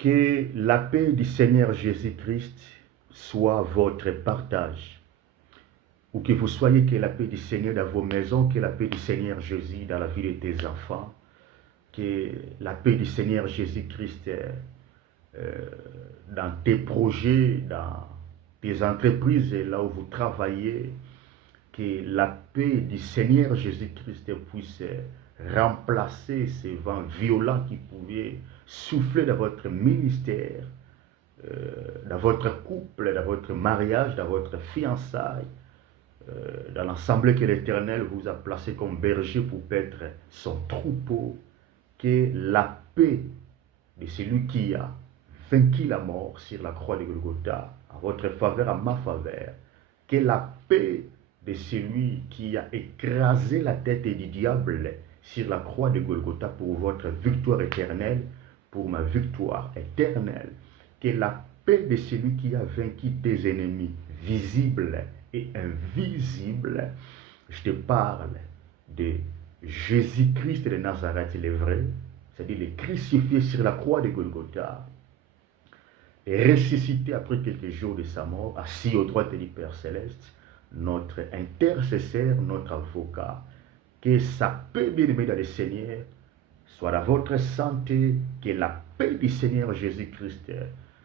Que la paix du Seigneur Jésus-Christ soit votre partage. Ou que vous soyez que la paix du Seigneur dans vos maisons, que la paix du Seigneur Jésus dans la vie de tes enfants, que la paix du Seigneur Jésus-Christ dans tes projets, dans tes entreprises et là où vous travaillez, que la paix du Seigneur Jésus-Christ puisse remplacer ces vents violents qui pouvaient souffler dans votre ministère, dans votre couple, dans votre mariage, dans votre fiançailles, dans l'assemblée que l'Éternel vous a placé comme berger pour être son troupeau, que la paix de celui qui a vaincu la mort sur la croix de Golgotha, à votre faveur, à ma faveur, que la paix de celui qui a écrasé la tête du diable sur la croix de Golgotha pour votre victoire éternelle, pour ma victoire éternelle, que la paix de celui qui a vaincu tes ennemis visibles et invisibles, je te parle de Jésus-Christ de Nazareth, il est vrai, c'est-à-dire le crucifié sur la croix de Golgotha, et ressuscité après quelques jours de sa mort, assis aux droites du Père Céleste, notre intercesseur, notre avocat, que sa paix bien-aimée dans le Seigneur soit dans votre santé, que la paix du Seigneur Jésus-Christ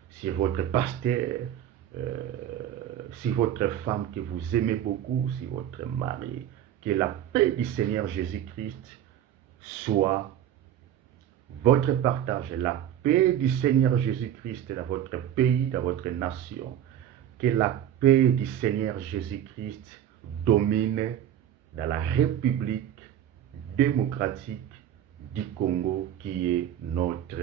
sur votre pasteur, sur votre femme que vous aimez beaucoup, sur votre mari, que la paix du Seigneur Jésus-Christ soit votre partage, la paix du Seigneur Jésus-Christ dans votre pays, dans votre nation, que la paix du Seigneur Jésus-Christ domine dans la République démocratique du Congo qui est notre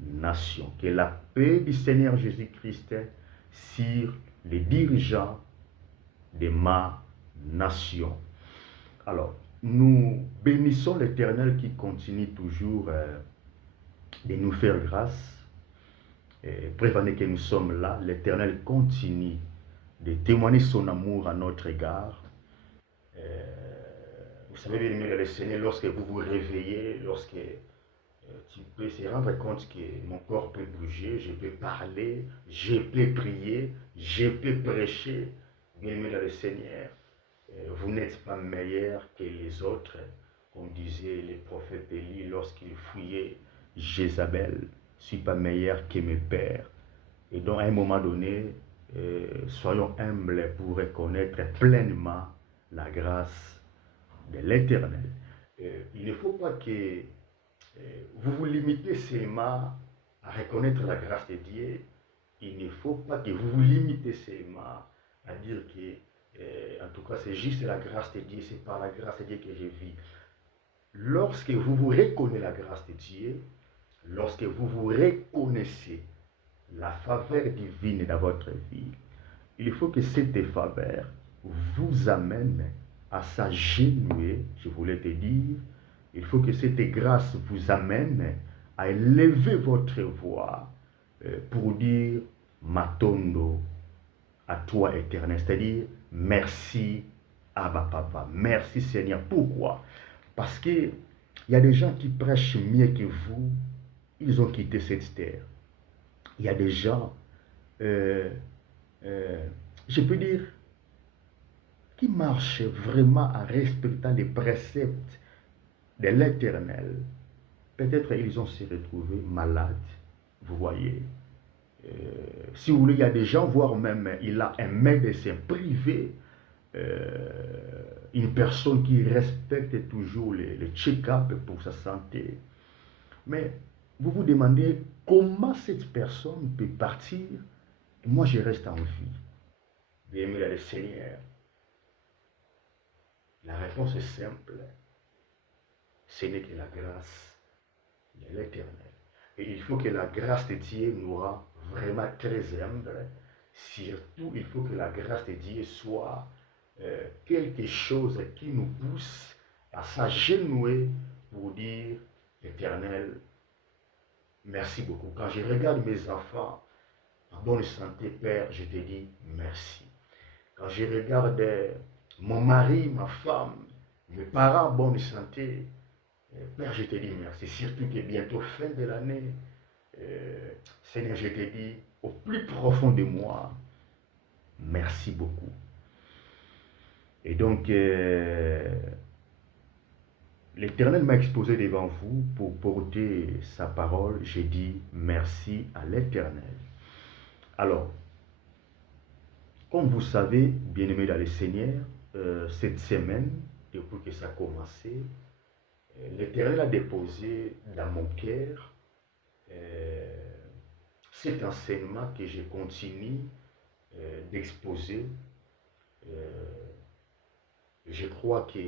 nation. Que la paix du Seigneur Jésus-Christ sur les dirigeants de ma nation. Alors, nous bénissons l'Éternel qui continue toujours de nous faire grâce. Prévenez que nous sommes là, l'Éternel continue de témoigner son amour à notre égard. Vous savez, bien aimé le Seigneur, lorsque vous vous réveillez, lorsque tu peux se rendre compte que mon corps peut bouger, je peux parler, je peux prier, je peux prêcher, bien aimé le Seigneur, vous n'êtes pas meilleur que les autres, comme disaient les prophètes Élie lorsqu'ils fouillaient Jézabel. Je ne suis pas meilleur que mes pères. Et donc, à un moment donné, soyons humbles pour reconnaître pleinement la grâce de l'Éternel. Il ne faut pas que vous vous limitez seulement à reconnaître la grâce de Dieu. Il ne faut pas que vous vous limitez seulement à dire que, en tout cas, c'est juste la grâce de Dieu, c'est par la grâce de Dieu que je vis. Lorsque vous vous reconnaissez la grâce de Dieu, lorsque vous vous reconnaissez la faveur divine dans votre vie, il faut que cette faveur vous amène à s'agenouiller, je voulais te dire, il faut que cette grâce vous amène à élever votre voix pour dire Matondo à toi éternel, c'est-à-dire merci Abba Papa, merci Seigneur. Pourquoi? Parce qu'il y a des gens qui prêchent mieux que vous, ils ont quitté cette terre. Il y a des gens, je peux dire, qui marchent vraiment en respectant les préceptes de l'Éternel. Peut-être ils ont se retrouvés malades, vous voyez. Si vous voulez, il y a des gens, voire même, il a un médecin privé, une personne qui respecte toujours les check-up pour sa santé. Mais vous vous demandez comment cette personne peut partir et moi je reste en vie. Bien-aimé le Seigneur. La réponse est simple. Ce n'est que la grâce de l'Éternel. Et il faut que la grâce de Dieu nous rende vraiment très humble. Surtout, il faut que la grâce de Dieu soit quelque chose qui nous pousse à s'agenouiller pour dire Éternel, merci beaucoup. Quand je regarde mes enfants en bonne santé, Père, je te dis merci. Quand je regarde mon mari, ma femme, mes parents en bonne santé, Père, je te dis merci. Surtout que bientôt, fin de l'année, Seigneur, je te dis au plus profond de moi, merci beaucoup. Et donc, l'Éternel m'a exposé devant vous pour porter sa parole. J'ai dit merci à l'Éternel. Alors, comme vous savez, bien-aimés dans le Seigneur, cette semaine, depuis que ça a commencé, l'Éternel a déposé dans mon cœur cet enseignement que je continue d'exposer. Je crois que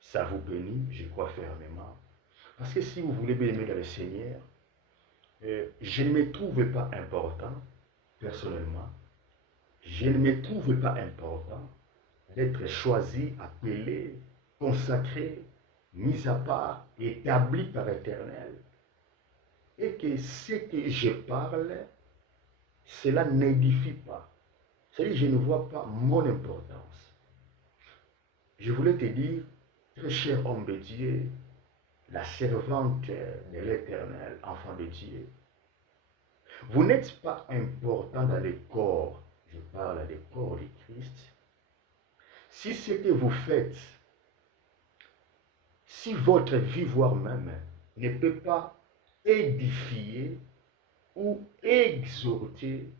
ça vous bénit, je crois fermement. Parce que si vous voulez bien aimer dans le Seigneur, je ne me trouve pas important, personnellement, je ne me trouve pas important d'être choisi, appelé, consacré, mis à part, établi par l'Éternel. Et que ce que je parle, cela n'édifie pas. C'est-à-dire, je ne vois pas mon importance. Je voulais te dire, très cher homme de Dieu, la servante de l'Éternel, enfant de Dieu, vous n'êtes pas important dans le corps, je parle du corps de Christ, si ce que vous faites, si votre vie, voire même, ne peut pas édifier ou exhorter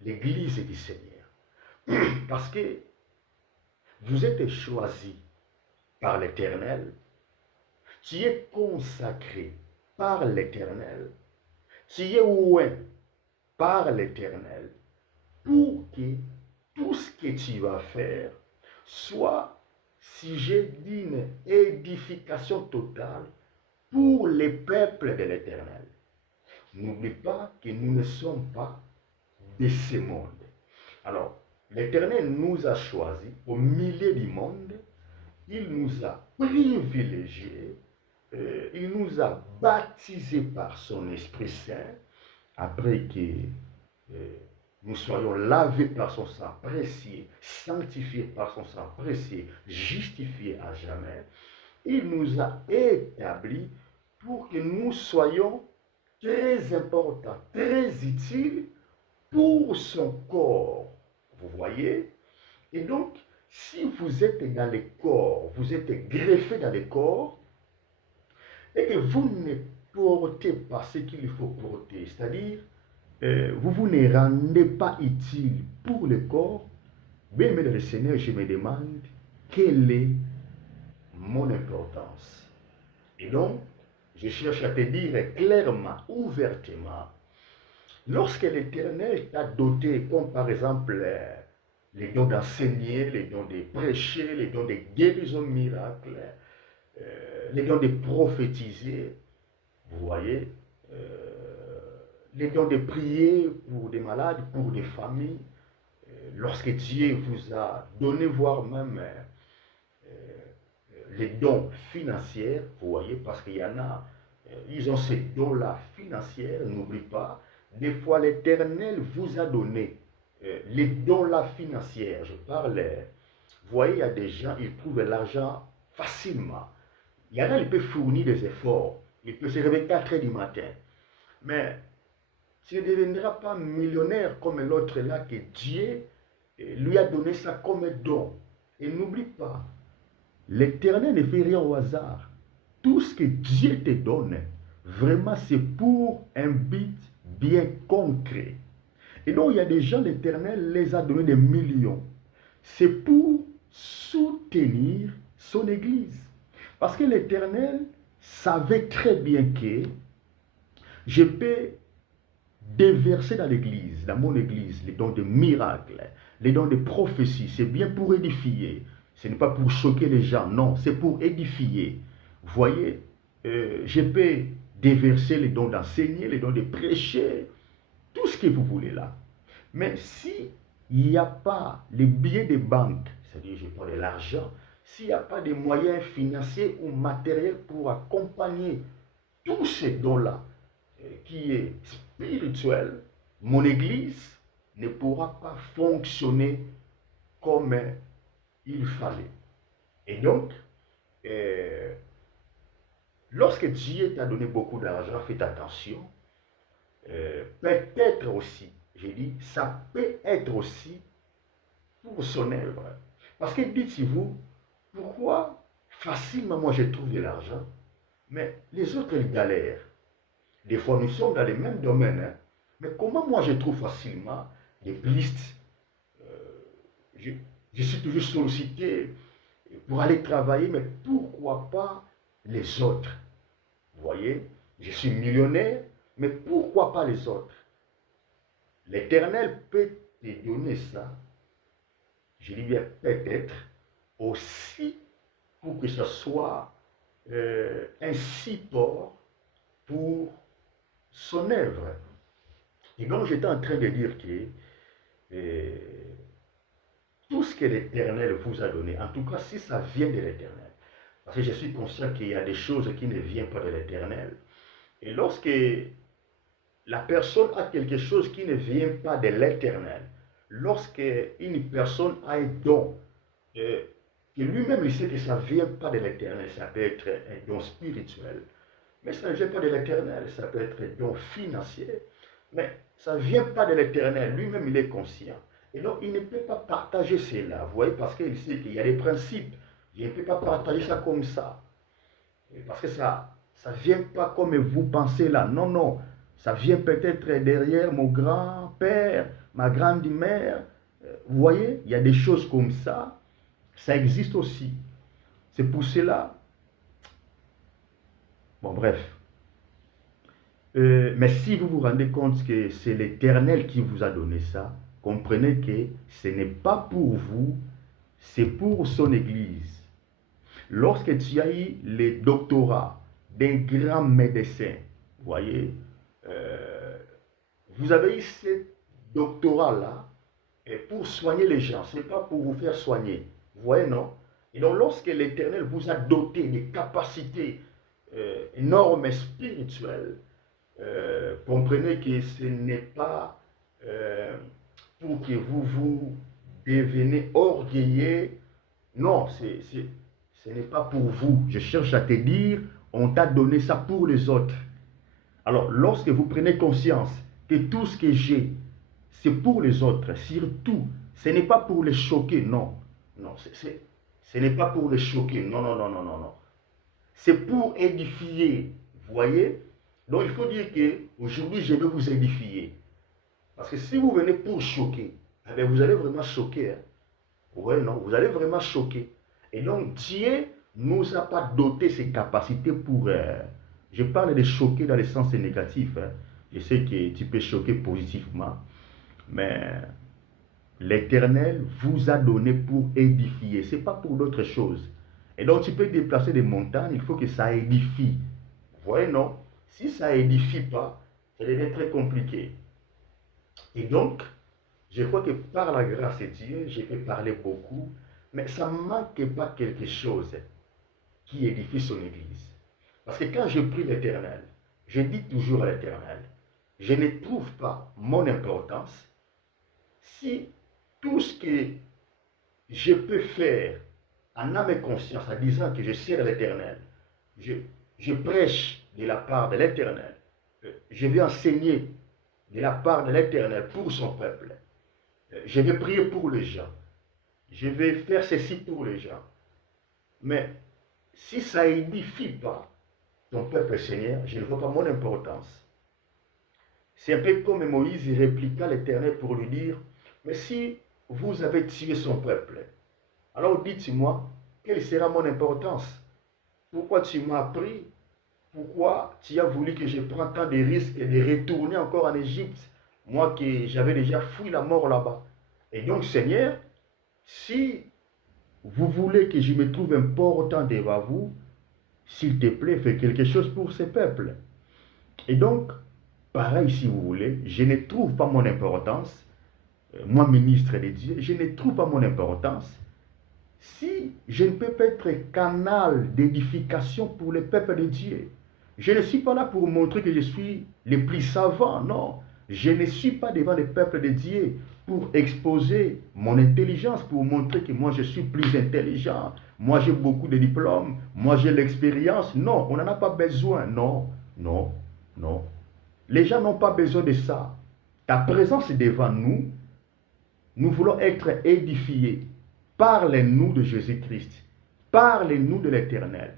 l'Église du Seigneur. Parce que vous êtes choisi par l'Éternel, tu es consacré par l'Éternel, tu es oint par l'Éternel, pour que tout ce que tu vas faire soit sujet d'une édification totale pour les peuples de l'Éternel. N'oublie pas que nous ne sommes pas de ce monde. Alors, l'Éternel nous a choisis au milieu du monde, il nous a privilégiés, il nous a baptisés par son Esprit Saint, après que nous soyons lavés par son sang précieux, sanctifiés par son sang précieux, justifiés à jamais. Il nous a établis pour que nous soyons très importants, très utiles pour son corps. Vous voyez? Et donc, si vous êtes dans le corps, vous êtes greffé dans le corps, et que vous ne portez pas ce qu'il faut porter, c'est-à-dire, vous ne rendez pas utile pour le corps, bien, mais dans le Seigneur, je me demande quelle est mon importance. Et donc, je cherche à te dire clairement, ouvertement, lorsque l'Éternel t'a doté, comme par exemple les dons d'enseigner, les dons de prêcher, les dons de guérison miracle, les dons de prophétiser, vous voyez, les dons de prier pour des malades, pour des familles, lorsque Dieu vous a donné, voire même les dons financiers, vous voyez, parce qu'il y en a, ils ont ces dons-là financiers, n'oublie pas, des fois l'Éternel vous a donné les dons-là financiers, je parle, vous voyez, il y a des gens, ils trouvent l'argent facilement. Il y en a, ils peuvent fournir des efforts, ils peuvent se réveiller 4 heures du matin, mais tu ne deviendras pas millionnaire comme l'autre là que Dieu lui a donné ça comme don. Et n'oublie pas, l'Éternel ne fait rien au hasard. Tout ce que Dieu te donne, vraiment c'est pour un but bien concret. Et donc il y a des gens, l'Éternel les a donné des millions. C'est pour soutenir son Église. Parce que l'Éternel savait très bien que je peux déverser dans l'Église, dans mon Église, les dons de miracles, les dons de prophétie. C'est bien pour édifier. Ce n'est pas pour choquer les gens, non, c'est pour édifier. Vous voyez, je peux déverser les dons d'enseigner, les dons de prêcher, tout ce que vous voulez là. Mais si il n'y a pas les billets de banque, c'est-à-dire je prends de l'argent, s'il n'y a pas de moyens financiers ou matériels pour accompagner tous ces dons-là, qui est spirituel, mon Église ne pourra pas fonctionner comme il fallait. Et donc, Lorsque Dieu t'a donné beaucoup d'argent, faites attention. Peut-être aussi, j'ai dit, ça peut être aussi pour son œuvre. Parce que dites-vous, pourquoi facilement moi je trouve de l'argent, mais les autres ils galèrent. Des fois nous sommes dans les mêmes domaines, hein, mais comment moi je trouve facilement des pistes, je, je suis toujours sollicité pour aller travailler, mais pourquoi pas les autres? Vous voyez, je suis millionnaire, mais pourquoi pas les autres? L'Éternel peut te donner ça, je dis bien peut-être, aussi pour que ce soit un support pour son œuvre. Et donc j'étais en train de dire que euh, tout ce que l'Éternel vous a donné, en tout cas si ça vient de l'Éternel, parce que je suis conscient qu'il y a des choses qui ne viennent pas de l'Éternel. Et lorsque la personne a quelque chose qui ne vient pas de l'Éternel, lorsque une personne a un don, que lui-même il sait que ça ne vient pas de l'Éternel, ça peut être un don spirituel, mais ça ne vient pas de l'Éternel, ça peut être un don financier, mais ça ne vient pas de l'Éternel, lui-même il est conscient. Et donc il ne peut pas partager cela, vous voyez, parce qu'il sait qu'il y a des principes, il ne peut pas partager ça comme ça, parce que ça ne vient pas comme vous pensez là, non, non, ça vient peut-être derrière mon grand-père, ma grande-mère, vous voyez, il y a des choses comme ça existe aussi. C'est pour cela. Bon, bref. Mais si vous vous rendez compte que c'est l'Éternel qui vous a donné ça, comprenez que ce n'est pas pour vous, c'est pour son Église. Lorsque tu as eu le doctorat d'un grand médecin, vous voyez, vous avez eu ce doctorat-là pour soigner les gens, ce n'est pas pour vous faire soigner. Vous voyez, non? Et donc, lorsque l'Éternel vous a doté des capacités énormes et spirituelles, comprenez que ce n'est pas pour que vous devenez orgueilleux. Non, ce n'est pas pour vous. Je cherche à te dire, on t'a donné ça pour les autres. Alors, lorsque vous prenez conscience que tout ce que j'ai, c'est pour les autres, surtout, ce n'est pas pour les choquer, non. Non, ce n'est pas pour les choquer, non, non, non, non, non, non. C'est pour édifier, vous voyez? Donc il faut dire que aujourd'hui je vais vous édifier. Parce que si vous venez pour choquer, eh bien, vous allez vraiment choquer. Hein? Oui, non, vous allez vraiment choquer. Et donc Dieu ne nous a pas doté ces capacités pour... je parle de choquer dans le sens négatif. Hein? Je sais que tu peux choquer positivement. Mais l'Éternel vous a donné pour édifier. Ce n'est pas pour d'autres choses. Et donc, tu peux déplacer des montagnes, il faut que ça édifie. Vous voyez, non? Si ça édifie pas, ça devient très compliqué. Et donc, je crois que par la grâce de Dieu, je peux parler beaucoup, mais ça ne manque pas quelque chose qui édifie son Église. Parce que quand je prie l'Éternel, je dis toujours à l'Éternel, je ne trouve pas mon importance si tout ce que je peux faire en âme et conscience en disant que je sers l'Éternel, je prêche de la part de l'Éternel, je vais enseigner de la part de l'Éternel pour son peuple, je vais prier pour les gens, je vais faire ceci pour les gens. Mais si ça n'édifie pas ton peuple, Seigneur, je ne vois pas mon importance. C'est un peu comme Moïse, il répliqua l'Éternel pour lui dire, mais si vous avez tué son peuple, alors dites-moi, quelle sera mon importance? Pourquoi tu m'as pris? Pourquoi tu as voulu que je prenne tant de risques et de retourner encore en Égypte, moi que j'avais déjà fui la mort là-bas? Et donc, Seigneur, si vous voulez que je me trouve important devant vous, s'il te plaît, fais quelque chose pour ce peuple. Et donc, pareil, si vous voulez, je ne trouve pas mon importance, moi, ministre de Dieu, je ne trouve pas mon importance si je ne peux pas être canal d'édification pour le peuple de Dieu. Je ne suis pas là pour montrer que je suis le plus savant, non. Je ne suis pas devant le peuple de Dieu pour exposer mon intelligence, pour montrer que moi je suis plus intelligent, moi j'ai beaucoup de diplômes, moi j'ai l'expérience. Non, on n'en a pas besoin. Non, non, non. Les gens n'ont pas besoin de ça. Ta présence est devant nous. Nous voulons être édifiés. Parlez-nous de Jésus-Christ. Parlez-nous de l'Éternel.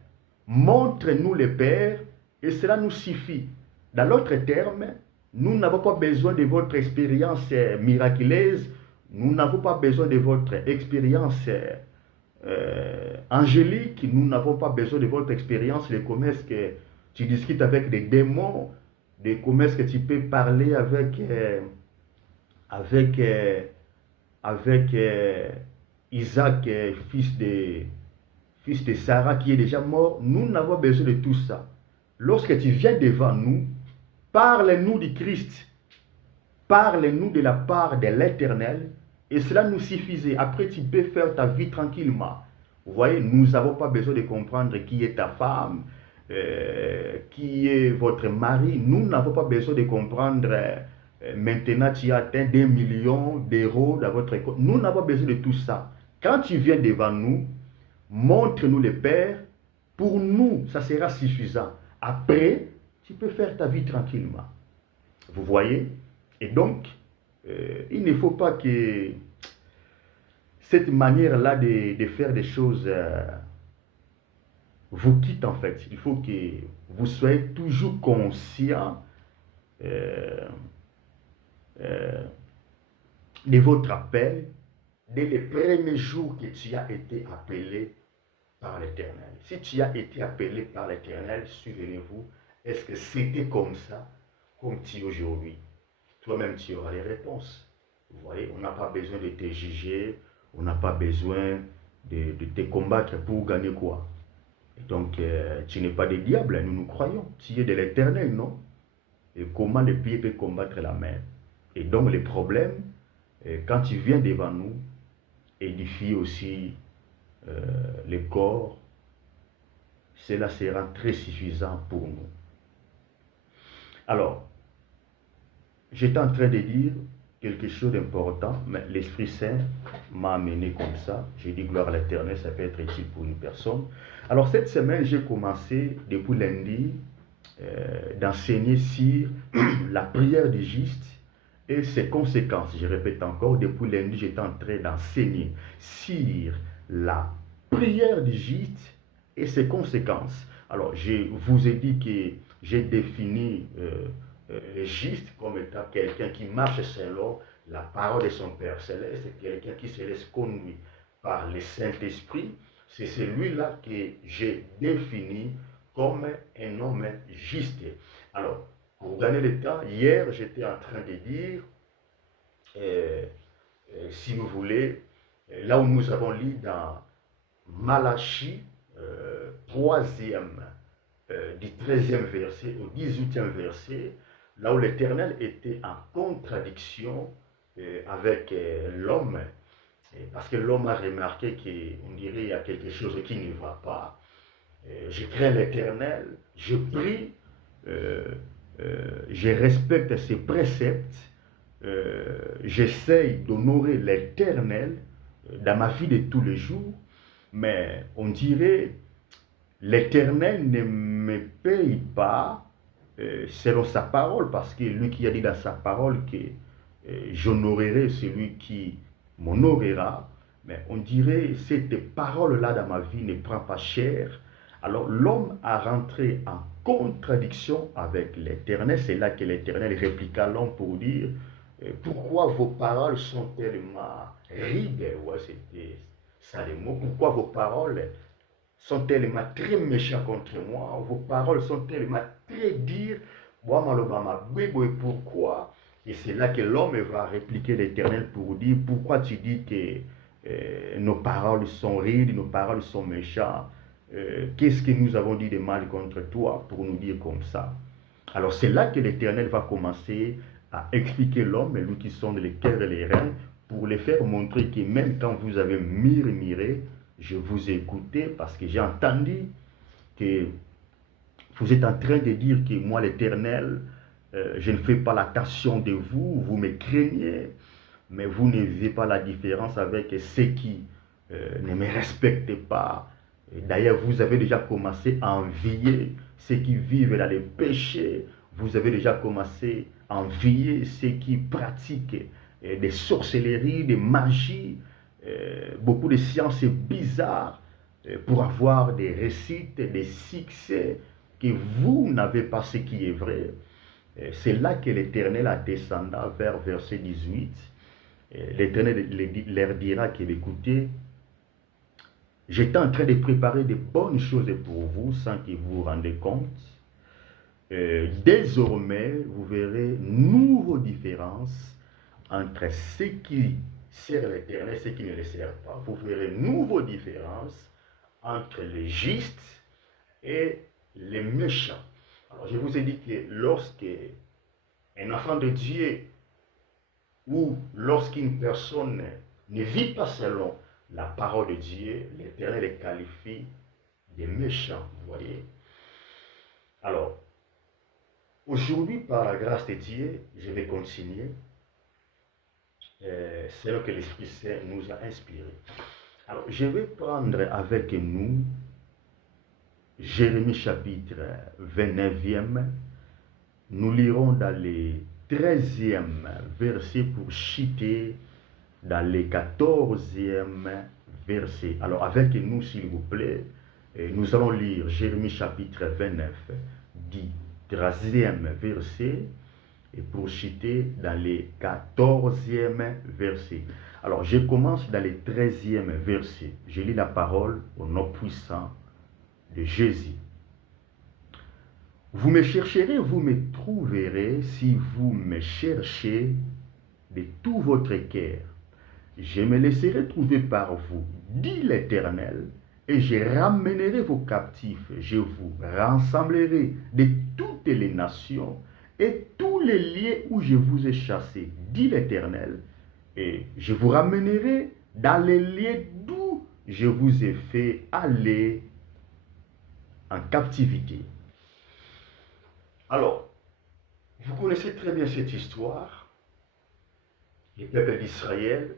Montre-nous le Père et cela nous suffit. Dans l'autre terme, nous n'avons pas besoin de votre expérience miraculeuse. Nous n'avons pas besoin de votre expérience angélique. Nous n'avons pas besoin de votre expérience de comment est-ce que tu discutes avec des démons, de comment est-ce que tu peux parler avec Isaac, fils de Sarah, qui est déjà mort. Nous n'avons besoin de tout ça. Lorsque tu viens devant nous, parle-nous du Christ. Parle-nous de la part de l'Éternel. Et cela nous suffisait. Après, tu peux faire ta vie tranquillement. Vous voyez, nous n'avons pas besoin de comprendre qui est ta femme, qui est votre mari. Nous n'avons pas besoin de comprendre... maintenant, tu as atteint 2 millions d'euros dans votre compte. Nous n'avons pas besoin de tout ça. Quand tu viens devant nous, montre-nous le Père. Pour nous, ça sera suffisant. Après, tu peux faire ta vie tranquillement. Vous voyez? Et donc, il ne faut pas que cette manière-là de faire des choses vous quitte en fait. Il faut que vous soyez toujours conscient de votre appel dès les premiers jours que tu as été appelé par l'Éternel. Si tu as été appelé par l'Éternel, souvenez-vous, est-ce que c'était comme ça, comme tu es aujourd'hui? Toi-même, tu auras les réponses. Vous voyez, on n'a pas besoin de te juger, on n'a pas besoin de te combattre pour gagner quoi. Et donc, tu n'es pas des diables, nous nous croyons. Tu es de l'Éternel, non? Et comment le pied peut combattre la main? Et donc, le problème, quand tu viens devant nous, édifie aussi le corps, cela sera très suffisant pour nous. Alors, j'étais en train de dire quelque chose d'important, mais l'Esprit Saint m'a amené comme ça. J'ai dit gloire à l'Éternel, ça peut être utile pour une personne. Alors, cette semaine, j'ai commencé depuis lundi d'enseigner sur la prière du juste et ses conséquences. Je répète encore, depuis lundi, j'étais en train d'enseigner sur la prière du juste et ses conséquences. Alors, je vous ai dit que j'ai défini le juste comme étant quelqu'un qui marche selon la parole de son Père Céleste, quelqu'un qui se laisse conduire par le Saint-Esprit. C'est celui-là que j'ai défini comme un homme juste. Alors, pour gagner le temps, hier, j'étais en train de dire, si vous voulez, là où nous avons lu dans Malachie, 3e, du 13e verset au 18e verset, là où l'Éternel était en contradiction avec l'homme, parce que l'homme a remarqué qu'on dirait qu'il y a quelque chose qui ne va pas. Je crains l'Éternel, je prie, je respecte ses préceptes, j'essaye d'honorer l'Éternel dans ma vie de tous les jours, mais on dirait l'Éternel ne me paye pas selon sa parole, parce que lui qui a dit dans sa parole que j'honorerai celui qui m'honorera, mais on dirait cette parole-là dans ma vie ne prend pas cher. Alors l'homme a rentré en contradiction avec l'Éternel. C'est là que l'Éternel répliqua à l'homme pour dire pourquoi vos paroles sont tellement rides. Ouais, c'était ça les mots. Pourquoi vos paroles sont tellement très méchantes contre moi? Vos paroles sont tellement très dures. Pourquoi? Et c'est là que l'homme va répliquer l'Éternel pour dire pourquoi tu dis que nos paroles sont rides, nos paroles sont méchantes. Qu'est-ce que nous avons dit de mal contre toi pour nous dire comme ça? Alors c'est là que l'Éternel va commencer à expliquer l'homme, lui qui sonde les cœurs et les reins, pour les faire montrer que même quand vous avez murmuré, je vous ai écouté parce que j'ai entendu que vous êtes en train de dire que moi l'Éternel, je ne fais pas l'attention de vous, vous me craignez, mais vous ne vivez pas la différence avec ceux qui ne me respectent pas, D'ailleurs, vous avez déjà commencé à envier ceux qui vivent dans les péchés. Vous avez déjà commencé à envier ceux qui pratiquent des sorcelleries, des magies, beaucoup de sciences bizarres pour avoir des réussites, des succès que vous n'avez pas ce qui est vrai. C'est là que l'Éternel a descendu vers verset 18. L'Éternel leur dira qu'il écoutez, j'étais en train de préparer de bonnes choses pour vous sans que vous vous rendez compte. Désormais, vous verrez une nouvelle différence entre ceux qui servent l'Éternel et ceux qui ne le servent pas. Vous verrez une nouvelle différence entre les justes et les méchants. Alors, je vous ai dit que lorsque un enfant de Dieu ou lorsqu'une personne ne vit pas selon la parole de Dieu, l'Éternel les qualifie des méchants, vous voyez. Alors, aujourd'hui, par la grâce de Dieu, je vais continuer. C'est ce que l'Esprit Saint nous a inspiré. Alors, je vais prendre avec nous Jérémie chapitre 29e. Nous lirons dans les 13e verset pour chuter dans les 14e verset. Alors, avec nous, s'il vous plaît, nous allons lire Jérémie chapitre 29, du 13e verset, et pour citer dans les 14e versets. Alors, je commence dans les 13e verset. Je lis la parole au nom puissant de Jésus. Vous me chercherez, vous me trouverez si vous me cherchez de tout votre cœur. Je me laisserai trouver par vous, dit l'Éternel, et je ramènerai vos captifs. Je vous rassemblerai de toutes les nations et tous les lieux où je vous ai chassés, dit l'Éternel, et je vous ramènerai dans les lieux d'où je vous ai fait aller en captivité. Alors, vous connaissez très bien cette histoire. Les peuples d'Israël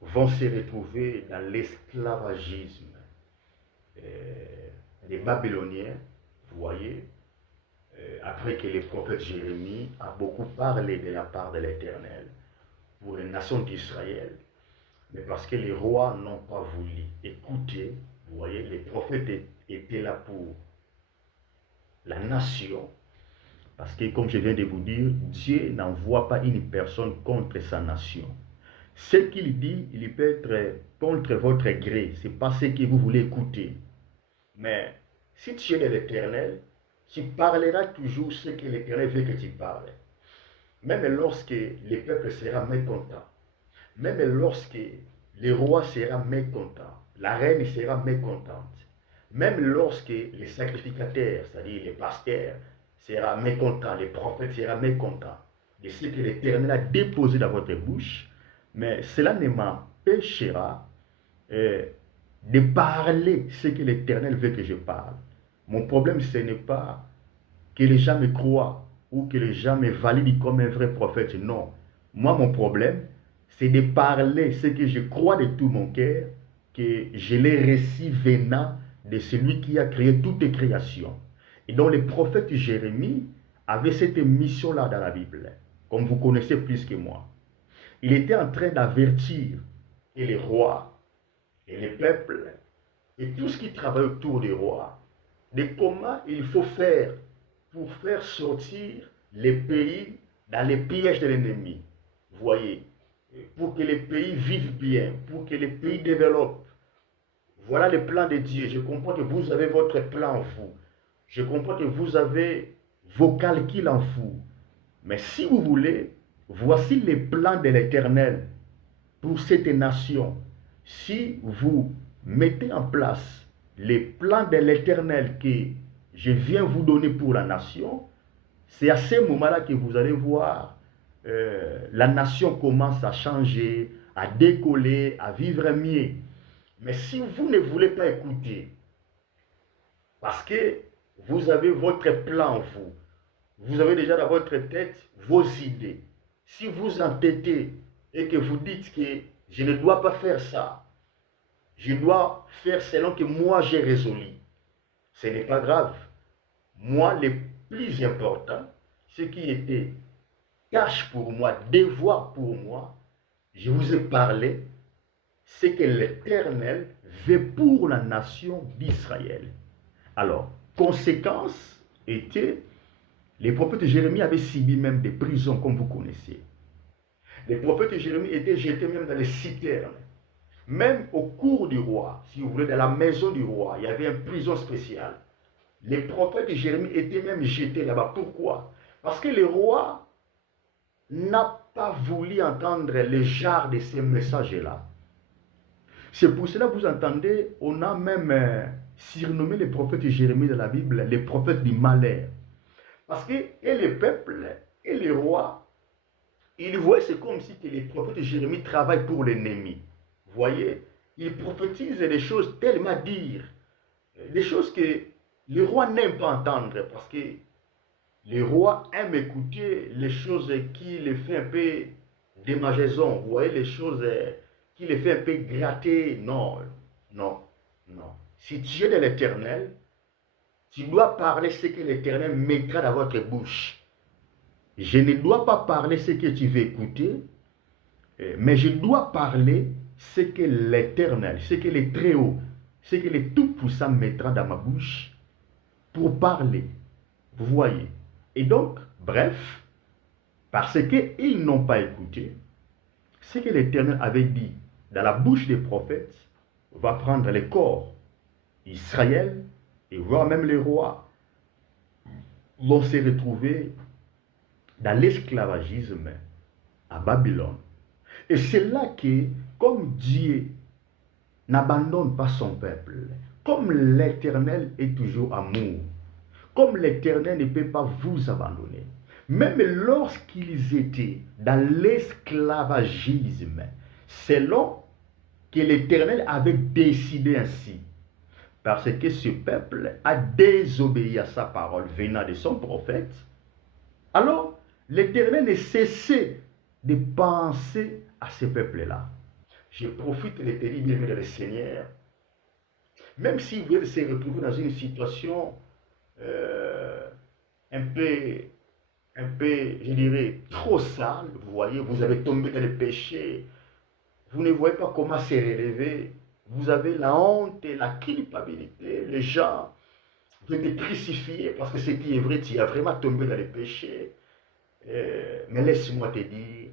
vont se retrouver dans l'esclavagisme des Babyloniens, vous voyez, après que le prophète Jérémie a beaucoup parlé de la part de l'Éternel pour les nations d'Israël, mais parce que les rois n'ont pas voulu écouter, vous voyez, les prophètes étaient là pour la nation, parce que comme je viens de vous dire, Dieu n'envoie pas une personne contre sa nation. Ce qu'il dit, il peut être contre votre gré, c'est pas ce que vous voulez écouter. Mais si tu es de l'Éternel, tu parleras toujours ce que l'Éternel veut que tu parles. Même lorsque le peuple sera mécontent, même lorsque le roi sera mécontent, la reine sera mécontente, même lorsque les sacrificateurs, c'est-à-dire les pasteurs, sera mécontent, les prophètes seront mécontents de ce que l'Éternel a déposé dans votre bouche, mais cela ne m'empêchera de parler ce que l'Éternel veut que je parle. Mon problème, ce n'est pas que les gens me croient ou que les gens me valident comme un vrai prophète. Non. Moi, mon problème, c'est de parler ce que je crois de tout mon cœur, que je l'ai reçu venant de celui qui a créé toutes les créations. Et donc, le prophète Jérémie avait cette mission-là dans la Bible, comme vous connaissez plus que moi. Il était en train d'avertir et les rois et les peuples et tout ce qui travaille autour des rois de comment il faut faire pour faire sortir les pays dans les pièges de l'ennemi. Vous voyez, pour que les pays vivent bien, pour que les pays développent. Voilà le plan de Dieu. Je comprends que vous avez votre plan en vous. Je comprends que vous avez vos calculs en vous. Mais si vous voulez, voici les plans de l'Éternel pour cette nation. Si vous mettez en place les plans de l'Éternel que je viens vous donner pour la nation, c'est à ce moment-là que vous allez voir la nation commence à changer, à décoller, à vivre mieux. Mais si vous ne voulez pas écouter, parce que vous avez votre plan en vous, vous avez déjà dans votre tête vos idées. Si vous entêtez et que vous dites que je ne dois pas faire ça, Je dois faire selon que moi j'ai résolu. Ce n'est pas grave. Moi, le plus important, ce qui était tâche pour moi, devoir pour moi, je vous ai parlé, c'est que l'Éternel veut pour la nation d'Israël. Alors, conséquence était, les prophètes Jérémie avaient subi même des prisons, comme vous connaissez. Les prophètes Jérémie étaient jetés même dans les citernes. Même au cours du roi, si vous voulez, dans la maison du roi, il y avait une prison spéciale. Les prophètes de Jérémie étaient même jetés là-bas. Pourquoi? Parce que le roi n'a pas voulu entendre le genre de ces messages-là. C'est pour cela que vous entendez, on a même surnommé les prophètes de Jérémie dans la Bible les prophètes du malheur. Parce que et le peuple et les rois, ils voient c'est comme si les prophètes de Jérémie travaillent pour l'ennemi. Vous voyez, ils prophétisent des choses tellement dires, des choses que le roi n'aime pas entendre parce que le roi aime écouter les choses qui le fait un peu démangeaison. Vous voyez, les choses qui le fait un peu gratter. Non, non, non. Si tu es de l'Éternel, tu dois parler ce que l'Éternel mettra dans votre bouche. Je ne dois pas parler ce que tu veux écouter, mais je dois parler ce que l'Éternel, ce que le Très-Haut, ce que le Tout-Puissant mettra dans ma bouche pour parler. Vous voyez. Et donc, bref, parce qu'ils n'ont pas écouté, ce que l'Éternel avait dit dans la bouche des prophètes va prendre les corps. Israël, et voire même les rois, vont se retrouver dans l'esclavagisme à Babylone. Et c'est là que, comme Dieu n'abandonne pas son peuple, comme l'Éternel est toujours amour, comme l'Éternel ne peut pas vous abandonner, même lorsqu'ils étaient dans l'esclavagisme, selon que l'Éternel avait décidé ainsi, parce que ce peuple a désobéi à sa parole venant de son prophète, alors l'Éternel ne cessait de penser à ce peuple-là. Je profite de l'éternel bien-aimé de le Seigneur, même si vous voulez se retrouver dans une situation un peu, je dirais, trop sale, vous voyez, vous avez tombé dans le péché, vous ne voyez pas comment se relever, vous avez la honte et la culpabilité, les gens veulent te crucifier parce que ce qui est vrai, tu as vraiment tombé dans le péché. Mais laisse-moi te dire,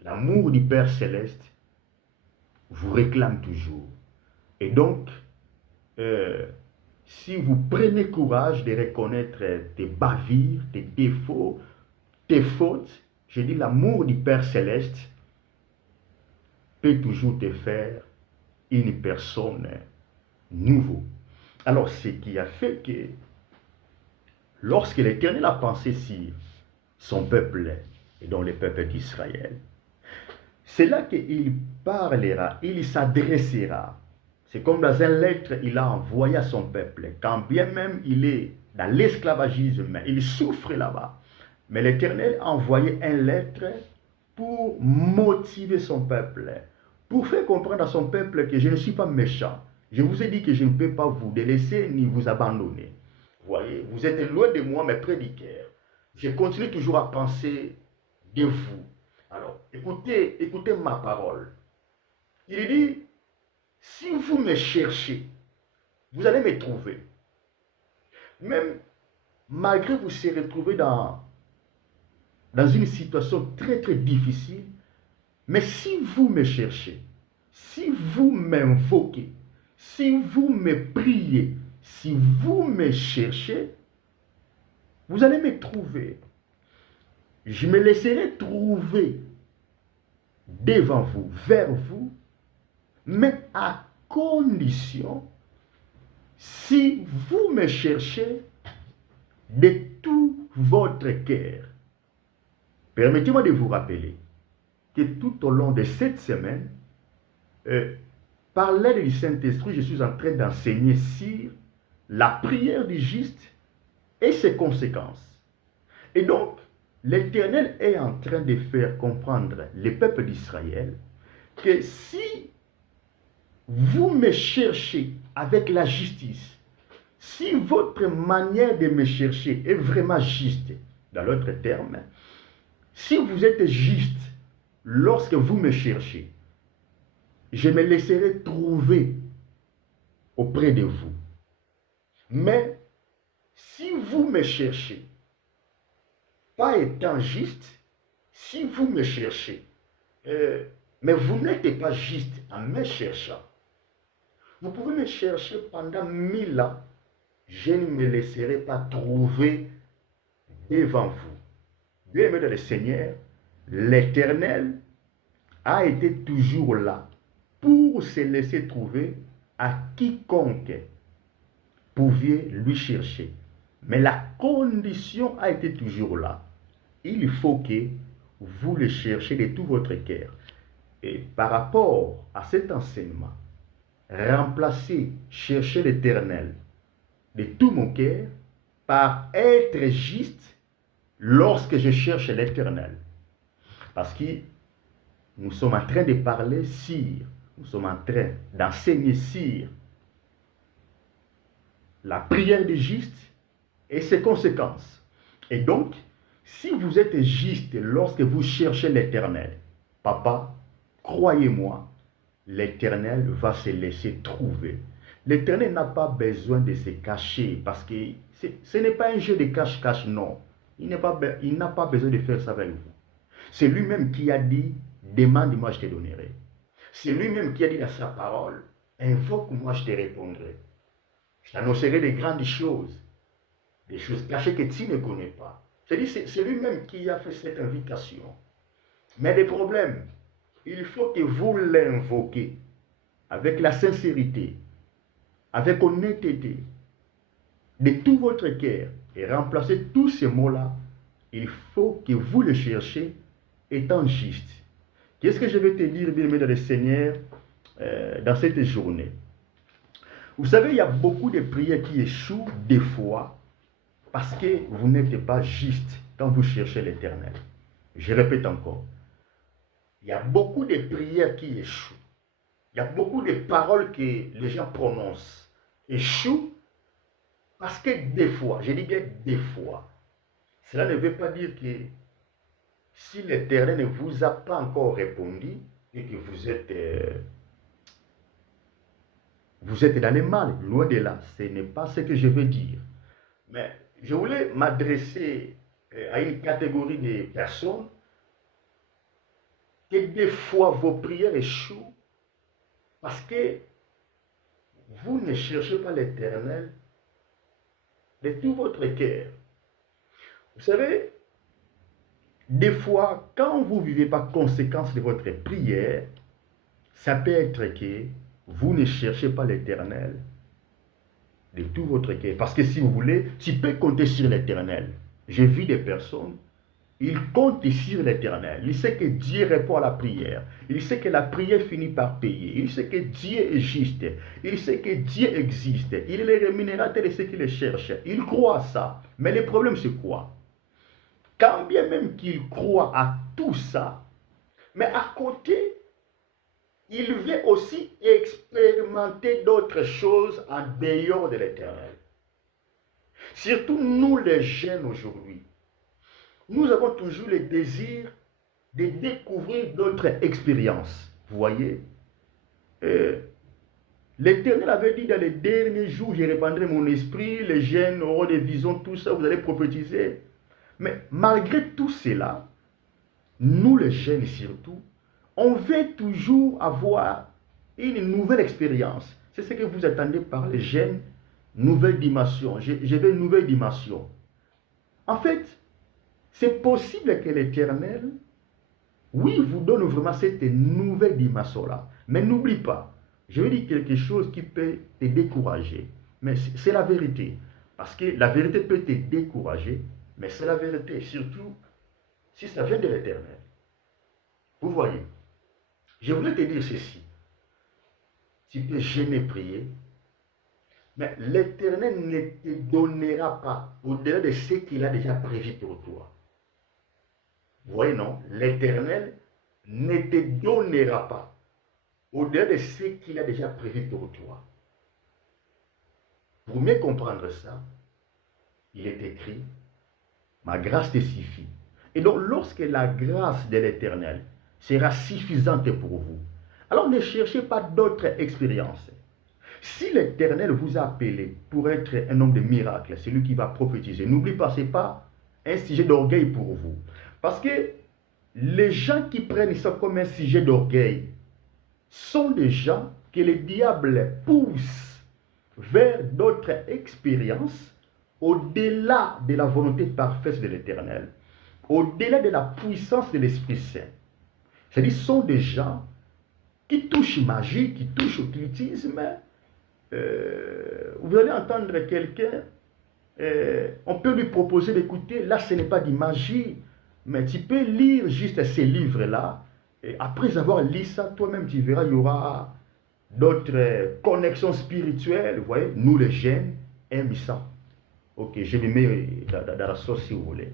l'amour du Père Céleste vous réclame toujours. Et donc, si vous prenez courage de reconnaître tes bavures, tes défauts, tes fautes, je dis l'amour du Père Céleste peut toujours te faire une personne nouveau. Alors, ce qui a fait que, lorsque l'Éternel a pensé sur son peuple, et donc le peuple d'Israël, c'est là qu'il parlera, il s'adressera. C'est comme dans une lettre il a envoyé à son peuple, quand bien même il est dans l'esclavagisme, il souffre là-bas. Mais l'Éternel a envoyé une lettre pour motiver son peuple, pour faire comprendre à son peuple que je ne suis pas méchant. Je vous ai dit que je ne peux pas vous délaisser ni vous abandonner. Vous voyez, vous êtes loin de moi, mais près du cœur. Je continue toujours à penser de vous. Alors, écoutez ma parole. Il dit, si vous me cherchez, vous allez me trouver. Même malgré vous serez retrouvé dans une situation très très difficile, mais si vous me cherchez, si vous m'invoquez, si vous me priez, si vous me cherchez, vous allez me trouver. Je me laisserai trouver devant vous, vers vous, mais à condition, si vous me cherchez de tout votre cœur. Permettez-moi de vous rappeler que tout au long de cette semaine, par l'aide du Saint-Esprit, je suis en train d'enseigner sur la prière du juste et ses conséquences. Et donc, l'Éternel est en train de faire comprendre le peuple d'Israël que si vous me cherchez avec la justice. Si votre manière de me chercher est vraiment juste, dans l'autre terme, si vous êtes juste lorsque vous me cherchez, je me laisserai trouver auprès de vous. Mais si vous me cherchez, pas étant juste, si vous me cherchez, mais vous n'êtes pas juste en me cherchant, vous pouvez me chercher pendant 1000 ans, je ne me laisserai pas trouver devant vous. Bien-aimés dans le Seigneur, l'Éternel a été toujours là pour se laisser trouver à quiconque pouviez lui chercher. Mais la condition a été toujours là. Il faut que vous le cherchiez de tout votre cœur. Et par rapport à cet enseignement, remplacez, cherchez l'Éternel de tout mon cœur par être juste lorsque je cherche l'Éternel. Parce que nous sommes en train de parler sur, nous sommes en train d'enseigner sur la prière des justes et ses conséquences. Et donc, si vous êtes juste lorsque vous cherchez l'Éternel, papa, croyez-moi, l'Éternel va se laisser trouver. L'Éternel n'a pas besoin de se cacher parce que ce n'est pas un jeu de cache-cache, non. Il n'a pas besoin de faire ça avec vous. C'est lui-même qui a dit, demande-moi, je te donnerai. C'est lui-même qui a dit dans sa parole, invoque-moi, je te répondrai. Je t'annoncerai des grandes choses, des choses cachées que tu ne connais pas. C'est lui-même qui a fait cette invitation. Mais les problèmes, il faut que vous l'invoquez avec la sincérité, avec honnêteté, de tout votre cœur, et remplacer tous ces mots-là. Il faut que vous le cherchiez étant juste. Qu'est-ce que je vais te dire, bien-aimé dans le Seigneur, dans cette journée? Vous savez, il y a beaucoup de prières qui échouent des fois parce que vous n'êtes pas juste quand vous cherchez l'Éternel. Je répète encore. Il y a beaucoup de prières qui échouent. Il y a beaucoup de paroles que les gens prononcent échouent parce que des fois, je dis bien des fois, cela ne veut pas dire que si l'Éternel ne vous a pas encore répondu et que vous êtes dans le mal, loin de là, ce n'est pas ce que je veux dire. Mais je voulais m'adresser à une catégorie de personnes que des fois vos prières échouent parce que vous ne cherchez pas l'Éternel de tout votre cœur. Vous savez, des fois, quand vous ne vivez pas conséquence de votre prière, ça peut être que vous ne cherchez pas l'Éternel de tout votre cœur. Parce que si vous voulez, tu peux compter sur l'Éternel. J'ai vu des personnes, ils comptent sur l'Éternel. Ils savent que Dieu répond à la prière. Ils savent que la prière finit par payer. Ils savent que Dieu est juste. Ils savent que Dieu existe. Il est le rémunérateur de ceux qui le cherchent. Ils croient à ça. Mais le problème, c'est quoi? Quand bien même qu'ils croient à tout ça, mais à côté, il veut aussi expérimenter d'autres choses en dehors de l'Éternel. Surtout nous les jeunes aujourd'hui. Nous avons toujours le désir de découvrir d'autres expériences. Vous voyez, l'Éternel avait dit dans les derniers jours, je répandrai mon esprit, les jeunes auront des visions, tout ça, vous allez prophétiser. Mais malgré tout cela, nous les jeunes surtout, on veut toujours avoir une nouvelle expérience. C'est ce que vous attendez par les jeunes, nouvelle dimension. Je veux une nouvelle dimension. En fait, c'est possible que l'Éternel, oui, vous donne vraiment cette nouvelle dimension-là. Mais n'oublie pas, je vais dire quelque chose qui peut te décourager. Mais c'est la vérité. Parce que la vérité peut te décourager, mais c'est la vérité, surtout si ça vient de l'Éternel. Vous voyez, je voulais te dire ceci. Tu peux jamais prier, mais l'Éternel ne te donnera pas au-delà de ce qu'il a déjà prévu pour toi. Vous voyez, non? L'Éternel ne te donnera pas au-delà de ce qu'il a déjà prévu pour toi. Pour mieux comprendre ça, il est écrit, ma grâce te suffit. Et donc, lorsque la grâce de l'Éternel sera suffisante pour vous, alors ne cherchez pas d'autres expériences. Si l'Éternel vous a appelé pour être un homme de miracle, c'est lui qui va prophétiser. N'oubliez pas, ce n'est pas un sujet d'orgueil pour vous. Parce que les gens qui prennent ça comme un sujet d'orgueil sont des gens que le diable pousse vers d'autres expériences au-delà de la volonté parfaite de l'Éternel, au-delà de la puissance de l'Esprit Saint. C'est-à-dire, ce sont des gens qui touchent magie, qui touchent occultisme. Vous allez entendre quelqu'un, on peut lui proposer d'écouter, là ce n'est pas de magie, mais tu peux lire juste ces livres-là, et après avoir lu ça, toi-même tu verras, il y aura d'autres connexions spirituelles, vous voyez, nous les jeunes aiment ça. Ok, je me mets dans la sauce si vous voulez.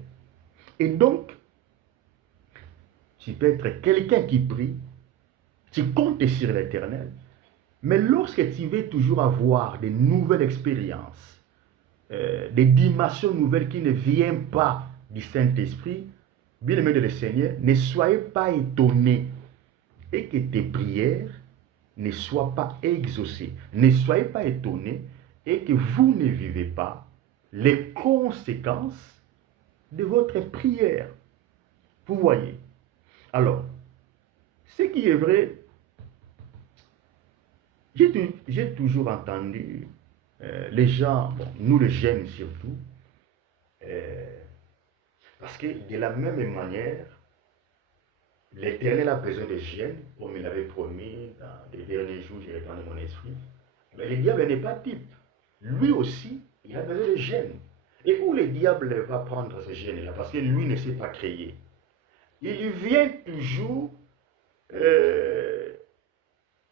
Et donc, tu peux être quelqu'un qui prie, tu comptes sur l'Éternel, mais lorsque tu veux toujours avoir de nouvelles expériences, des dimensions nouvelles qui ne viennent pas du Saint-Esprit, bien-aimés de le Seigneur, ne soyez pas étonnés et que tes prières ne soient pas exaucées. Ne soyez pas étonnés et que vous ne vivez pas les conséquences de votre prière. Vous voyez. Alors, ce qui est vrai, j'ai toujours entendu les gens, bon, nous les jeunes surtout, parce que de la même manière, l'Éternel a besoin de jeunes, comme il l'avait promis dans les derniers jours, j'ai répandu mon esprit. Mais le diable n'est pas type. Lui aussi, il a besoin de jeunes. Et où le diable va prendre ces jeunes-là? Parce que lui ne s'est pas créé. Il vient toujours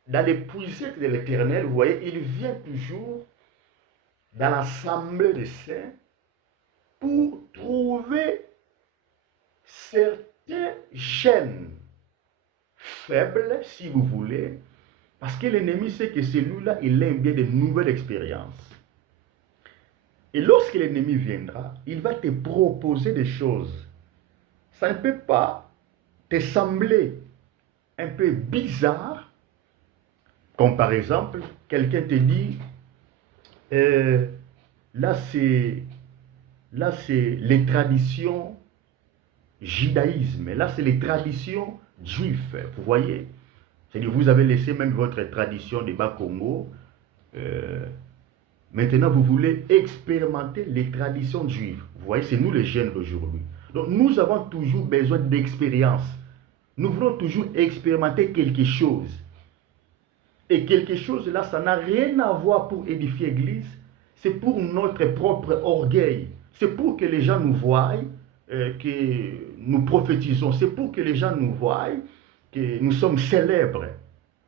dans les puissances de l'Éternel, vous voyez, il vient toujours dans l'assemblée des saints pour trouver certains gènes faibles, si vous voulez, parce que l'ennemi sait que celui-là, il aime bien de nouvelles expériences. Et lorsque l'ennemi viendra, il va te proposer des choses. Ça ne peut pas te sembler un peu bizarre, comme par exemple, quelqu'un te dit, là c'est les traditions judaïsme, là c'est les traditions juives, vous voyez. C'est-à-dire vous avez laissé même votre tradition de Bas-Congo, maintenant vous voulez expérimenter les traditions juives. Vous voyez, c'est nous les jeunes d'aujourd'hui. Donc nous avons toujours besoin d'expérience. Nous voulons toujours expérimenter quelque chose. Et quelque chose là, ça n'a rien à voir pour édifier l'église. C'est pour notre propre orgueil. C'est pour que les gens nous voient, que nous prophétisons. C'est pour que les gens nous voient, que nous sommes célèbres.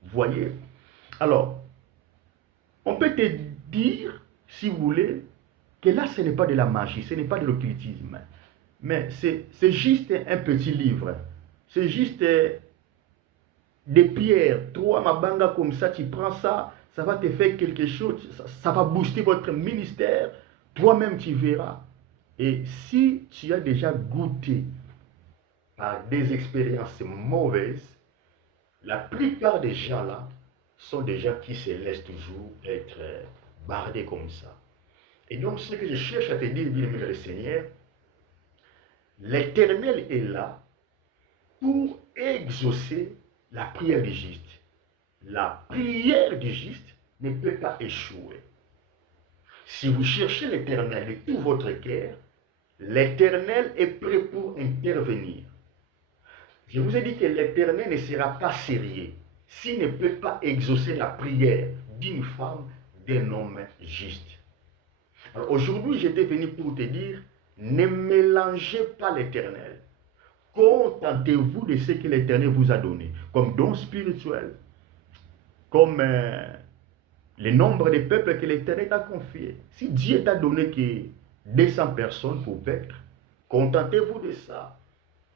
Vous voyez? Alors, on peut te dire, si vous voulez, que là, ce n'est pas de la magie, ce n'est pas de l'occultisme. Mais c'est juste un petit livre. C'est juste des pierres. Trois mabanga comme ça, tu prends ça, ça va te faire quelque chose, ça va booster votre ministère. Toi-même, tu verras. Et si tu as déjà goûté par des expériences mauvaises, la plupart des gens là sont des gens qui se laissent toujours être bardés comme ça. Et donc, ce que je cherche à te dire, bien-aimé le Seigneur, l'Éternel est là pour exaucer la prière du juste. La prière du juste ne peut pas échouer. Si vous cherchez l'Éternel de tout votre cœur, l'Éternel est prêt pour intervenir. Je vous ai dit que l'Éternel ne sera pas sérieux s'il ne peut pas exaucer la prière d'une femme, d'un homme juste. Alors aujourd'hui, j'étais venu pour te dire, ne mélangez pas l'Éternel. Contentez-vous de ce que l'Éternel vous a donné, comme don spirituel, comme le nombre de peuples que l'Éternel t'a confié. Si Dieu t'a donné que 200 personnes pour paître, contentez-vous de ça.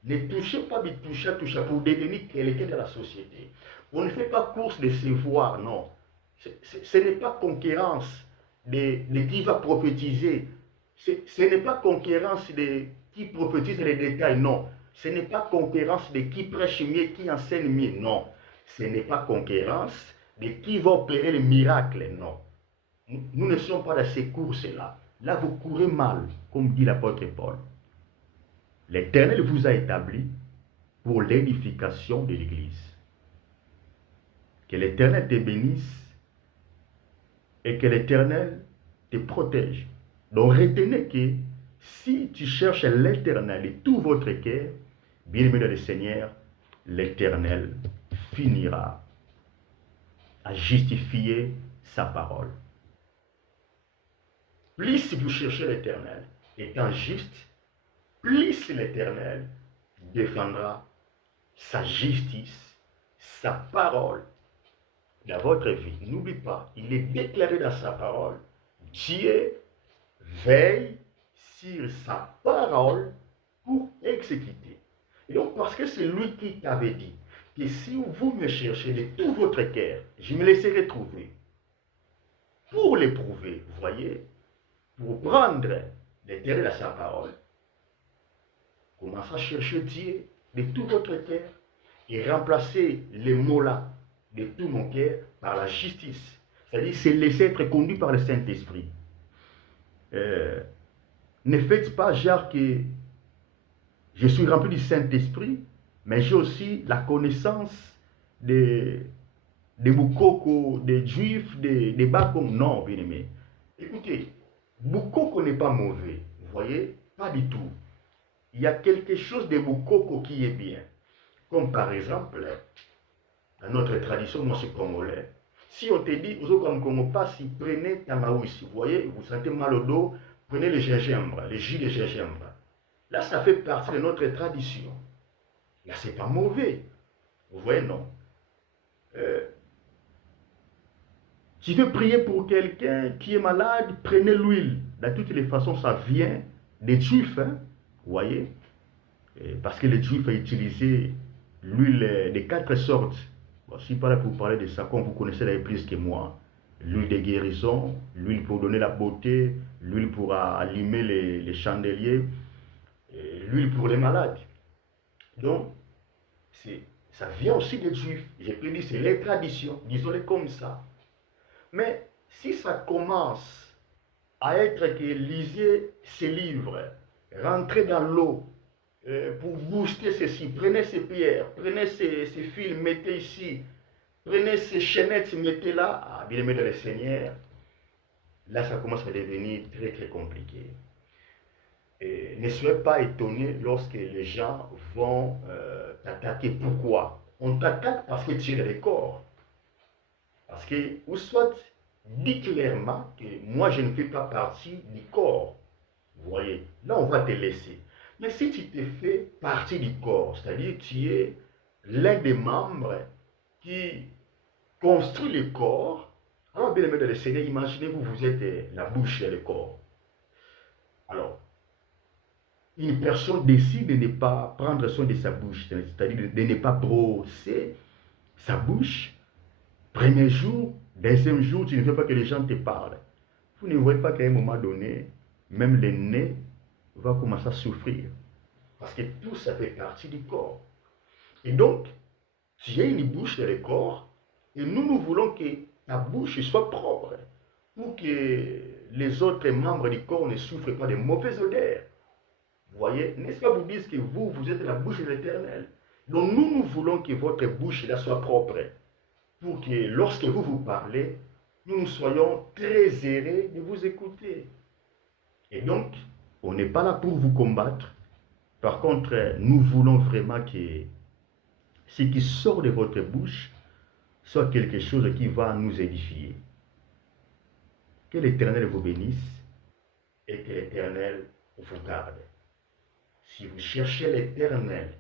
Ne touchez pas, mais touchez pour devenir quelqu'un de la société. On ne fait pas course de savoir, non. Ce n'est pas concurrence de qui va prophétiser. Ce n'est pas concurrence de qui prophétise les détails, non. Ce n'est pas concurrence de qui prêche mieux, qui enseigne mieux, non. Ce n'est pas concurrence de qui va opérer les miracles, non. Nous ne sommes pas dans ces courses-là. Là, vous courez mal, comme dit l'apôtre Paul. L'Éternel vous a établi pour l'édification de l'Église. Que l'Éternel te bénisse et que l'Éternel te protège. Donc retenez que si tu cherches l'Éternel de tout votre cœur, bien-aimé dans le Seigneur, l'Éternel finira à justifier sa parole. Plus vous cherchez l'Éternel étant juste, plus l'Éternel défendra sa justice, sa parole dans votre vie. N'oublie pas, il est déclaré dans sa parole, Dieu veille sur sa parole pour exécuter. Et donc, parce que c'est lui qui t'avait dit que si vous me cherchez de tout votre cœur, je me laisserai trouver. Pour l'éprouver, vous voyez, pour prendre l'intérêt de sa parole, commencez à chercher Dieu de tout votre cœur et remplacer les mots-là de tout mon cœur par la justice. C'est-à-dire, c'est laisser être conduit par le Saint-Esprit. Ne faites pas genre que je suis rempli du Saint-Esprit, mais j'ai aussi la connaissance des Boukoko, des Juifs, des Bakom. Non, bien aimé. Écoutez, Boukoko n'est pas mauvais, vous voyez, pas du tout. Il y a quelque chose de Boukoko qui est bien. Comme par exemple, dans notre tradition, moi c'est congolais. Si on te dit, vous autres comme Congo, pas si prenez Tamaouissi, vous voyez, vous sentez mal au dos, prenez le gingembre, le jus de gingembre. Là, ça fait partie de notre tradition. Là, c'est pas mauvais. Vous voyez, non. Tu veux prier pour quelqu'un qui est malade, prenez l'huile. De toutes les façons, ça vient des Juifs, hein, vous voyez. Parce que les Juifs ont utilisé l'huile de 4 sortes. Bon, je ne suis pas là pour vous parler de ça, comme vous connaissez la plus que moi. L'huile de guérison, l'huile pour donner la beauté, l'huile pour allumer les chandeliers, l'huile pour les malades. Donc, ça vient aussi des Juifs. Je peux dire, c'est les traditions, disons-les comme ça. Mais si ça commence à être que lisez ces livres, rentrez dans l'eau, pour booster ceci, prenez ces pierres, prenez ces fils, mettez ici, prenez ces chaînettes, mettez là, ah, bien aimé dans le Seigneur, là ça commence à devenir très très compliqué. Et ne soyez pas étonné lorsque les gens vont t'attaquer. Pourquoi? On t'attaque parce que tu es dans le corps. Parce que, ou soit, dis clairement que moi je ne fais pas partie du corps. Vous voyez, là on va te laisser. Mais si tu te fais partie du corps, c'est-à-dire tu es l'un des membres qui construit le corps, alors bien aimé dans le Seigneur, imaginez-vous, vous êtes la bouche et le corps. Alors, une personne décide de ne pas prendre soin de sa bouche, c'est-à-dire de ne pas brosser sa bouche. Premier jour, deuxième jour, tu ne veux pas que les gens te parlent. Vous ne voyez pas qu'à un moment donné, même le nez va commencer à souffrir. Parce que tout ça fait partie du corps. Et donc, tu as une bouche dans le corps, et nous voulons que ta bouche soit propre, pour que les autres membres du corps ne souffrent pas de mauvaises odeurs. Vous voyez, n'est-ce pas vous dire que vous êtes la bouche de l'Éternel. Donc nous voulons que votre bouche là soit propre, pour que lorsque vous parlez, nous soyons très heureux de vous écouter. Et donc, on n'est pas là pour vous combattre. Par contre, nous voulons vraiment que ce qui sort de votre bouche soit quelque chose qui va nous édifier. Que l'Éternel vous bénisse et que l'Éternel vous garde. Si vous cherchez l'Éternel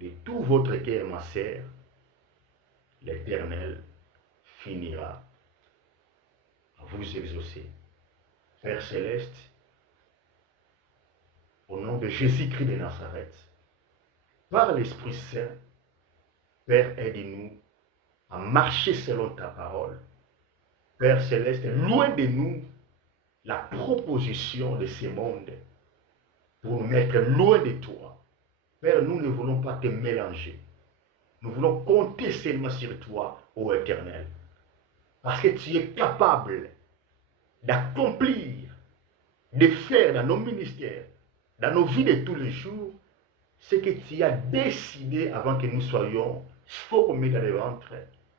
de tout votre cœur, ma sœur, l'Éternel finira à vous exaucer. Père céleste, au nom de Jésus-Christ de Nazareth, par l'Esprit Saint, Père, aide-nous à marcher selon ta parole. Père Céleste, loin de nous la proposition de ce monde pour nous mettre loin de toi. Père, nous ne voulons pas te mélanger. Nous voulons compter seulement sur toi, ô Éternel. Parce que tu es capable d'accomplir, de faire dans nos ministères, dans nos vies de tous les jours, ce que tu as décidé avant que nous soyons formés dans le ventre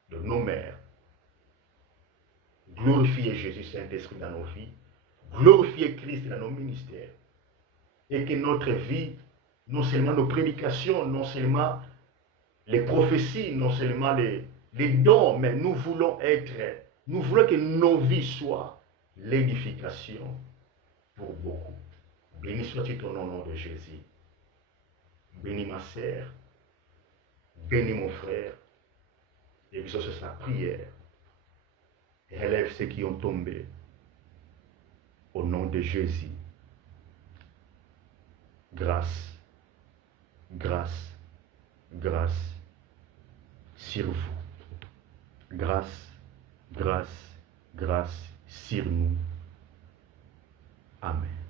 de nos mères. Glorifiez Jésus Saint-Esprit dans nos vies, glorifiez Christ dans nos ministères, et que notre vie, non seulement nos prédications, non seulement les prophéties, non seulement les dons, mais nous voulons que nos vies soient l'édification pour beaucoup. Béni sois-tu ton nom de Jésus. Bénis ma sœur, bénis mon frère, exauce sa prière et élève ceux qui ont tombé au nom de Jésus. Grâce, grâce, grâce sur vous. Grâce, grâce, grâce sur nous. Amen.